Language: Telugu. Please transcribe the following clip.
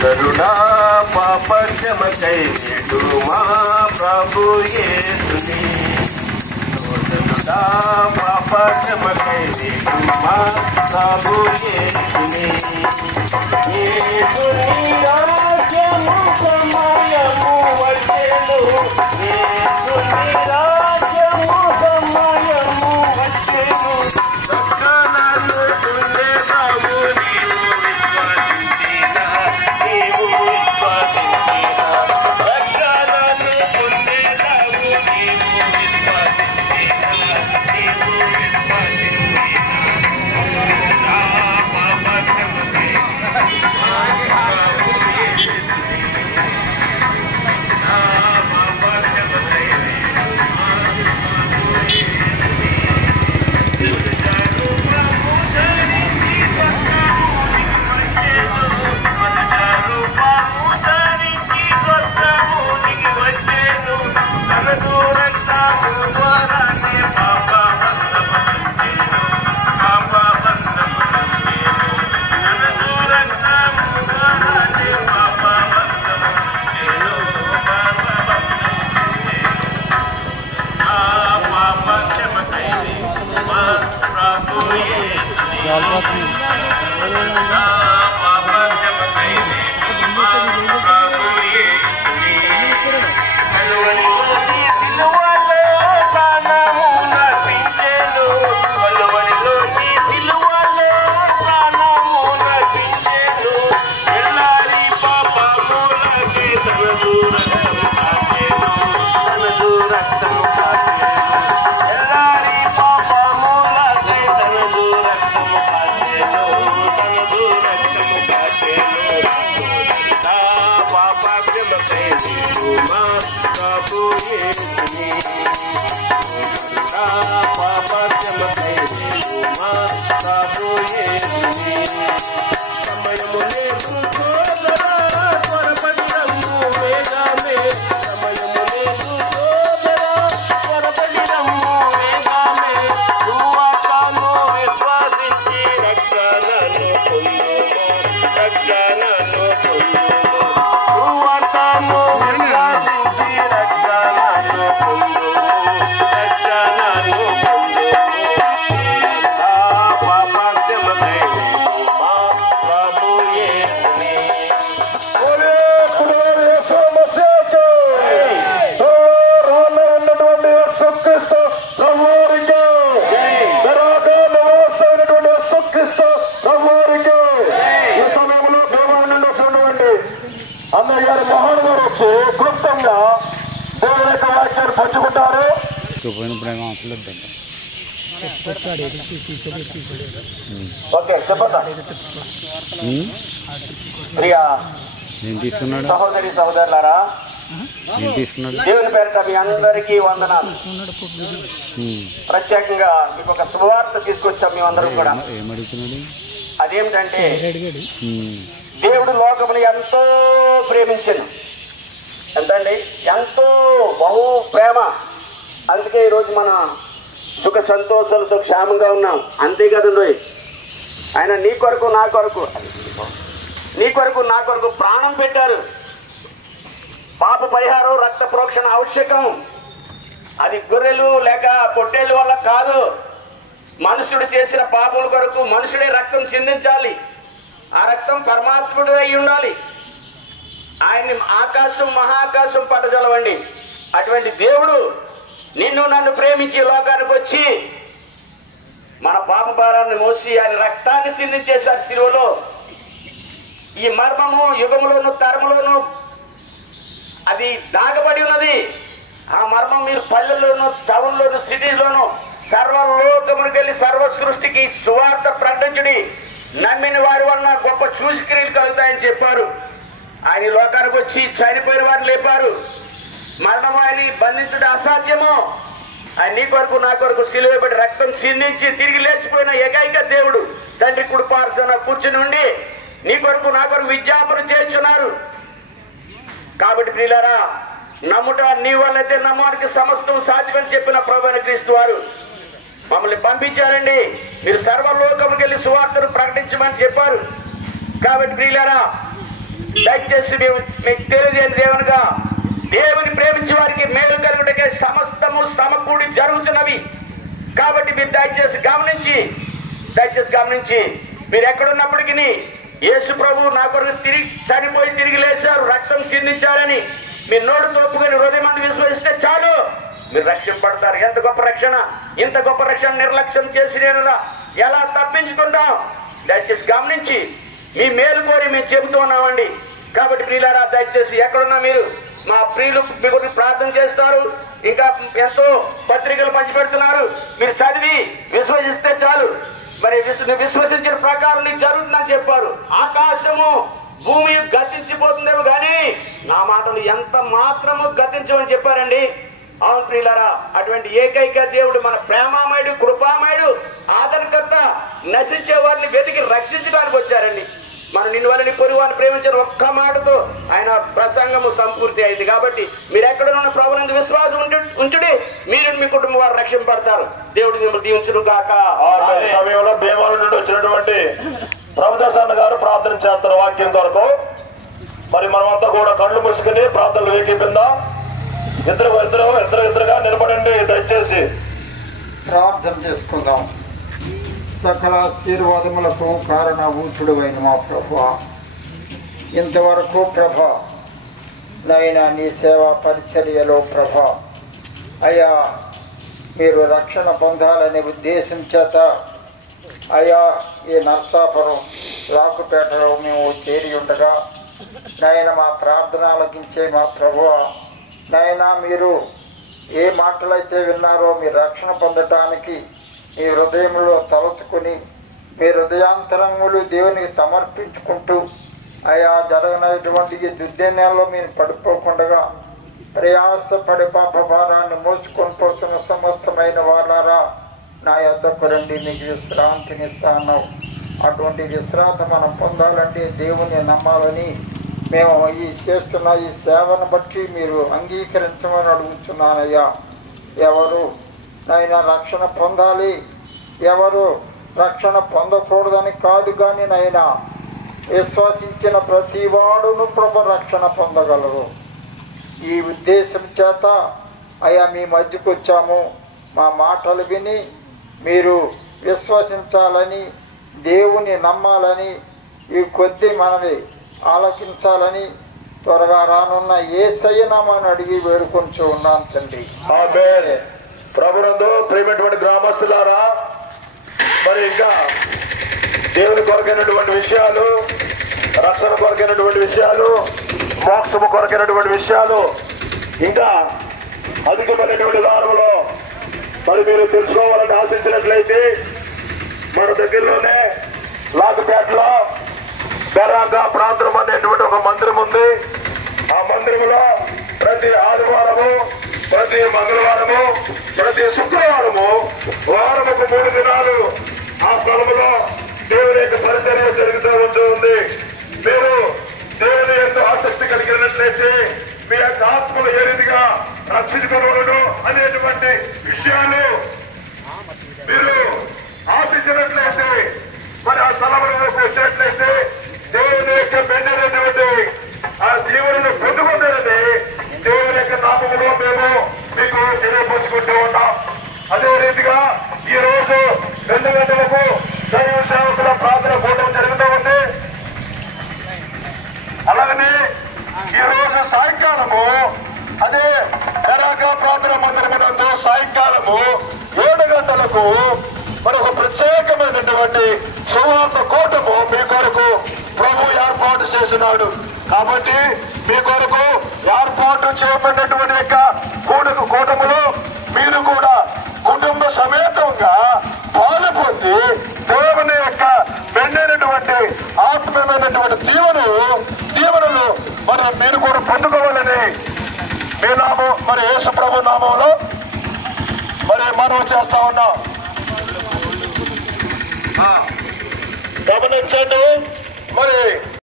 సోదరుడా పాప క్షమకై వేడుమా ప్రభు యేసుని. సోదరుడా పాప క్షమకై వేడుమా ప్రభు యేసుని. యేసుని రాజ్యము సమయము వచ్చెను. యేసుని రాజ్యము సమయము వచ్చెను. సకలము తుండెదము నీవు విశ్వసించిన. నీవు విశ్వసించిన. సకలము తుండెదము నీవు విశ్వసించిన. నీవు విశ్వసించిన. సహోదరి సహోదరులారా, దేవుని పేరిట మీ అందరికీ వందనాలు. ప్రత్యేకంగా మీకు ఒక శుభవార్త తీసుకొచ్చాం మేమందరం కూడా. అదేమిటంటే దేవుడు లోకముని ఎంతో ప్రేమించను. ఎంతండి? ఎంతో బహు ప్రేమ. అందుకే ఈరోజు మన సుఖ సంతోషాలతో క్షేమంగా ఉన్నాం. అంతే కదండి. ఆయన నీ కొరకు నా కొరకు ప్రాణం పెట్టారు. పాప పరిహారం, రక్త ప్రోక్షణ ఆవశ్యకం. అది గొర్రెలు లేక పొట్టేళ్ళ వల్ల కాదు. మనుషుడు చేసిన పాపముల కొరకు మనుషుడే రక్తం చిందించాలి. ఆ రక్తం పరమాత్ముడు అయి ఉండాలి. ఆయన్ని ఆకాశం మహాకాశం పట్టజలవండి. అటువంటి దేవుడు నిన్ను నన్ను ప్రేమించి లోకానికి వచ్చి మన పాప భారాన్ని మోసి ఆయన రక్తాన్ని సిందించేశారు శిలువలో. ఈ మర్మము యుగంలోను తరములోను అది దాగబడి ఉన్నది. ఆ మర్మం మీరు పల్లెల్లోను, టౌన్లోను, సిటీలోను సర్వలోకమునికి వెళ్ళి సర్వ సృష్టికి సువార్త ప్రకటించుడి. నమ్మిన వారి వలన గొప్ప చూసిక్రియలు కలుగుతాయని చెప్పారు. ఆయన లోకానికి వచ్చి చనిపోయిన వారిని లేపారు. మరణము ఆయన బంధించడం అసాధ్యము. ఆయన నీ కొరకు నా కొరకు సిలువబడి రక్తం చిందించి తిరిగి లేచిపోయిన ఏకైక దేవుడు తండ్రి కుడి పార్శ్వన కూర్చుని ఉండి నీ కొరకు నా కొరకు విజ్ఞాపన చేస్తున్నారు. కాబట్టి ప్రియులారా, నమ్ముట నీ వల్లైతే నమ్మడానికి సమస్తం సాధ్యమని చెప్పిన ప్రభువైన క్రీస్తు వారు మమ్మల్ని పంపించారండి. మీరు సర్వలోకముకి వెళ్ళి సువార్తను ప్రకటించమని చెప్పారు. కాబట్టి ప్రియులారా, దయచేసి మీకు తెలియజేది ఏమనగా, దేవుని ప్రేమించే వారికి మేలు కలుగుటకే సమస్తము సమకూడి జరుగుతున్నవి. కాబట్టి మీరు దయచేసి గమనించి మీరు ఎక్కడున్నప్పటికీ యేసు ప్రభు నా కొరకు చనిపోయి తిరిగి లేచారు, రక్తం చిందించారని మీరు నోటితో ఒప్పుకొని హృదయమందు విశ్వసిస్తే చాలు, మీరు రక్షింపడతారు. ఎంత గొప్ప రక్షణ! ఇంత గొప్ప రక్షణ నిర్లక్ష్యం చేసి నేను ఎలా తప్పించుకుంటాం? దయచేసి గమనించి మీ మేలు కోరి మేము చెబుతూ ఉన్నామండి. కాబట్టి ప్రియులారా, దయచేసి ఎక్కడున్నా మీరు మా ప్రియులు మీ గురించి ప్రార్థన చేస్తారు, ఇంకా ఎంతో పత్రికలు పంచిపెడుతున్నారు. మీరు చదివి విశ్వసిస్తే చాలు. మరి విశ్వసించిన ప్రకారం నీకు జరుగుతుందని చెప్పారు. ఆకాశము భూమి గతించిపోతుందేమో కానీ నా మాటలు ఎంత మాత్రము గతించమని చెప్పారండి. అవును ప్రియులారా, అటువంటి ఏకైక దేవుడు మన ప్రేమామయుడు, కృపామయుడు, ఆదరణకర్త, నశించే వారిని వెతికి రక్షించడానికి వచ్చారండి. మనం నిన్ను వాళ్ళని పొరుగువారిని ప్రేమించిన ఒక్క మాటతో ఆయన ప్రసంగము సంపూర్తి అయింది. కాబట్టి మీరు ఎక్కడున్న ప్రభునందు విశ్వాసం ఉంచుడి, మీరు మీ కుటుంబం వారు రక్షింపడతారు. దేవుడు మిమ్మల్ని దీవించును గాక. సమయంలో భీమాల నుండి వచ్చినటువంటి ప్రభుదాసన్న గారు ప్రార్థన చేస్తున్న వాక్యం కొరకు మరి మనమంతా కూడా కళ్ళు మూసుకుని ప్రార్థనలు ఏకీపిందాం. ఇద్దరుగా నిలబడండి. దయచేసి ప్రార్థన చేసుకుందాం. సకల ఆశీర్వాదములకు కారణభూతుడు అయిన మా ప్రభువా, ఇంతవరకు ప్రభా నాయన నీ సేవా పరిచర్యలో ప్రభా అయ్యా మీరు రక్షణ పొందాలనే ఉద్దేశం చేత అయ్యా ఈ నర్సాపురం రాకుపేటలో మేము చేరి ఉండగా నాయన మా ప్రార్థన ఆలకించే మా ప్రభువా, నాయన మీరు ఏ మాటలైతే విన్నారో మీరు రక్షణ పొందటానికి మీ హృదయంలో తలుచుకుని మీ హృదయాంతరంగులు దేవునికి సమర్పించుకుంటూ ఆయా జరగనటువంటి దుర్దినాల్లో మీరు పడిపోకుండా ప్రయాసపడి పాప భారాన్ని మోసుకొని పోతున్న సమస్తమైన వాళ్ళారా నా యొద్దకు రండి, మీకు విశ్రాంతినిస్తాను. అటువంటి విశ్రాంతి మనం పొందాలంటే దేవుని నమ్మాలని మేము చేస్తున్న ఈ సేవను బట్టి మీరు అంగీకరించమని అడుగుతున్నానయ్యా. ఎవరు నైనా రక్షణ పొందాలి, ఎవరు రక్షణ పొందకూడదని కాదు, కానీ నైనా విశ్వసించిన ప్రతి వాడును ప్రభు రక్షణ పొందగలరు. ఈ ఉద్దేశం చేత అయ్యా మీ మధ్యకు వచ్చాము. మా మాటలు విని మీరు విశ్వసించాలని, దేవుని నమ్మాలని, ఈ కొద్ది మనవి ఆలోచించాలని త్వరగా రానున్న యేసయ్య నామమున అడిగి వేడుకొంచు ఉన్నాను తండ్రి. ఆమేన్. ప్రభునందు ప్రియమైనటువంటి గ్రామస్తులారా, మరి ఇంకా దేవుని కొరకైనటువంటి విషయాలు, రక్షణ కొరకైనటువంటి విషయాలు, మోక్షము కొరకైనటువంటి విషయాలు ఇంకా అధికమైనటువంటి దారులో మరి మీరు తెలుసుకోవాలని ఆశించినట్లయితే మన దగ్గరలోనే లాకుపేటలో బెరాకా ప్రాంతం అనేటువంటి ఒక మందిరం ఉంది. ఆ మందిరంలో ప్రతి ఆదివారము, ప్రతి మంగళవారము, ప్రతి శుక్రవారము, వారముకు 3 దినాలు ఆ స్థలంలో దేవుని యొక్క పరిచర్య జరుగుతూ ఉంది. మీరు దేవుని ఎంతో ఆసక్తి కలిగినట్లయితే మీ యొక్క ఆత్మలు ఏ రీతిగా రక్షించుకోవడం అనేటువంటి విషయాలు మీరు ఆశించినట్లయితే మరి ఆ స్థలంలోకి వచ్చినట్లయితే దేవుని యొక్క మెండైనటువంటి ఆ జీవులను పొందుకుంటారని దేవుని యొక్క నామములో మేము మీకు తెలియపరుచుకుంటూ ఉన్నాం. అదే రీతిగా ఈ రోజు 2 గంటలకు దైవ సేవకుల ప్రార్థన కూటమి జరుగుతూ ఉంది. అలాగనే ఈ రోజు సాయంకాలము అదే బెరాకా ప్రార్థన మందిరమునందు సాయంకాలము 7 గంటలకు మనకు ప్రత్యేకమైనటువంటి సువార్త కూటము మీ కొరకు ప్రభు ఏర్పాటు చేస్తున్నాడు. కాబట్టి మీ కొరకు ఏర్పాటు చేయబడినటువంటి యొక్క కూటములో మీరు కూడా కుటుంబ సమేతంగా పాలు పొంది దేవుని యొక్క మెండైనటువంటి ఆత్మీయమైనటువంటి దీవెనలు మరి మీరు కూడా పొందుకోవాలని మీ నామం మరి యేసు ప్రభు నామంలో మరి మనవి చేస్తా ఉన్నాం. గమనించండి. మరి